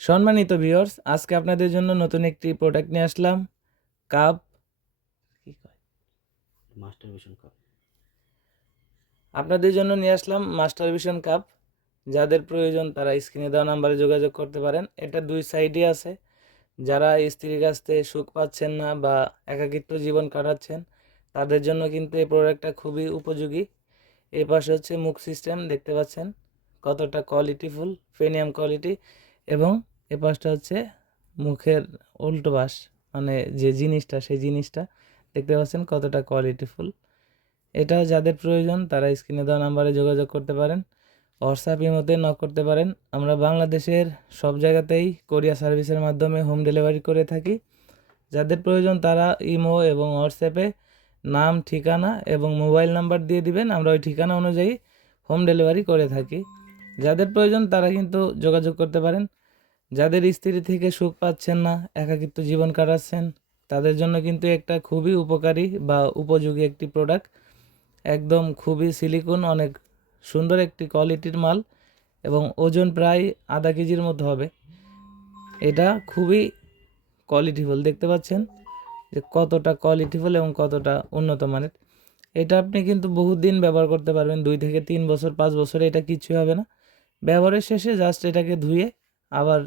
সম্মানিত ভিউয়ার্স আজকে আপনাদের জন্য নতুন একটি প্রোডাক্ট নিয়ে আসলাম কাপ কি কয়? মাস্টার ভিশন কাপ আপনাদের জন্য নিয়ে আসলাম মাস্টার ভিশন কাপ যাদের প্রয়োজন তারা স্ক্রিনে দেওয়া নাম্বারে যোগাযোগ করতে পারেন। এটা দুই সাইডে আছে। যারা স্ত্রীর কাছ থেকে সুখ পাচ্ছেন না বা একাকিত্ব জীবন কাটাচ্ছেন তাদের জন্য কিন্তু এই প্রোডাক্টটা খুবই উপযোগী। এই পাশে হচ্ছে মুখ সিস্টেম দেখতে পাচ্ছেন? কতটা কোয়ালিটিফুল প্রিমিয়াম কোয়ালিটি এবং এ পাশটা হচ্ছে মুখের উল্টো পাশ মানে যে জিনিসটা, সেই জিনিসটা। দেখতে পাচ্ছেন কতটা কোয়ালিটিফুল এটা যাদের প্রয়োজন, তারা স্ক্রিনে দেওয়া নাম্বারে যোগাযোগ করতে পারেন। হোয়াটসঅ্যাপ ইমোতে নক করতে পারেন। আমরা বাংলাদেশের সব জায়গাতেই কোরিয়া সার্ভিসের মাধ্যমে হোম ডেলিভারি করে থাকি। যাদের প্রয়োজন, তারা ইমো এবং হোয়াটসঅ্যাপে নাম, ঠিকানা এবং মোবাইল নাম্বার দিয়ে দিবেন। আমরা ওই ঠিকানা অনুযায়ী হোম ডেলিভারি করে থাকি। যাদের প্রয়োজন, তারা কিন্তু যোগাযোগ করতে পারেন। যাদের স্ত্রী থেকে সুখ পাচ্ছেন না, একাকিত্ব জীবন কাটাচ্ছেন, তাদের জন্য কিন্তু একটা খুবই উপকারী বা উপযোগী একটি প্রোডাক্ট একদম খুবই সিলিকন অনেক সুন্দর একটি কোয়ালিটির মাল এবং ওজন প্রায় আধা কেজির মতো হবে। এটা খুবই কোয়ালিটিফুল দেখতে পাচ্ছেন যে কতটা কোয়ালিটিফুল এবং কতটা উন্নত মানের। এটা আপনি কিন্তু বহুত দিন ব্যবহার করতে পারবেন, দুই থেকে তিন বছর, পাঁচ বছরে এটা কিছুই হবে না। ব্যবহারের শেষে জাস্ট এটাকে ধুয়ে আবার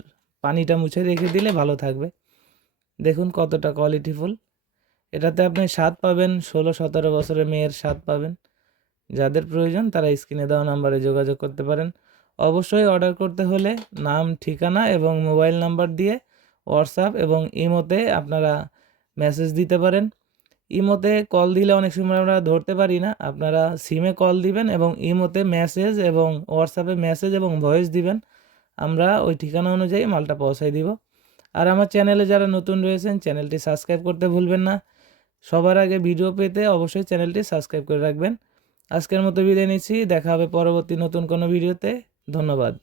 পানিটা মুছে রেখে দিলে ভালো থাকবে। দেখুন কতটা কোয়ালিটিফুল এটাতে আপনি স্বাদ পাবেন, ষোলো সতেরো বছরের মেয়ের স্বাদ পাবেন। যাদের প্রয়োজন তারা স্ক্রিনে দেওয়া নাম্বারে যোগাযোগ করতে পারেন। অবশ্যই অর্ডার করতে হলে নাম, ঠিকানা এবং মোবাইল নাম্বার দিয়ে হোয়াটসঅ্যাপ এবং ইমোতে আপনারা মেসেজ দিতে পারেন। ইমোতে কল দিলে অনেক সময় আমরা ধরতে পারি না। আপনারা সিমে কল দিবেন এবং ইমোতে মেসেজ এবং হোয়াটসঅ্যাপে মেসেজ এবং ভয়েস দিবেন। আমরা ওই ঠিকানা অনুযায়ী মালটা পৌঁছাই দিব। আর আমার চ্যানেলে যারা নতুন রয়েছেন, চ্যানেলটি সাবস্ক্রাইব করতে ভুলবেন না। সবার আগে ভিডিও পেতে অবশ্যই চ্যানেলটি সাবস্ক্রাইব করে রাখবেন। আজকের মতো বিদায় নিচ্ছি। দেখা হবে পরবর্তী নতুন কোনো ভিডিওতে। ধন্যবাদ।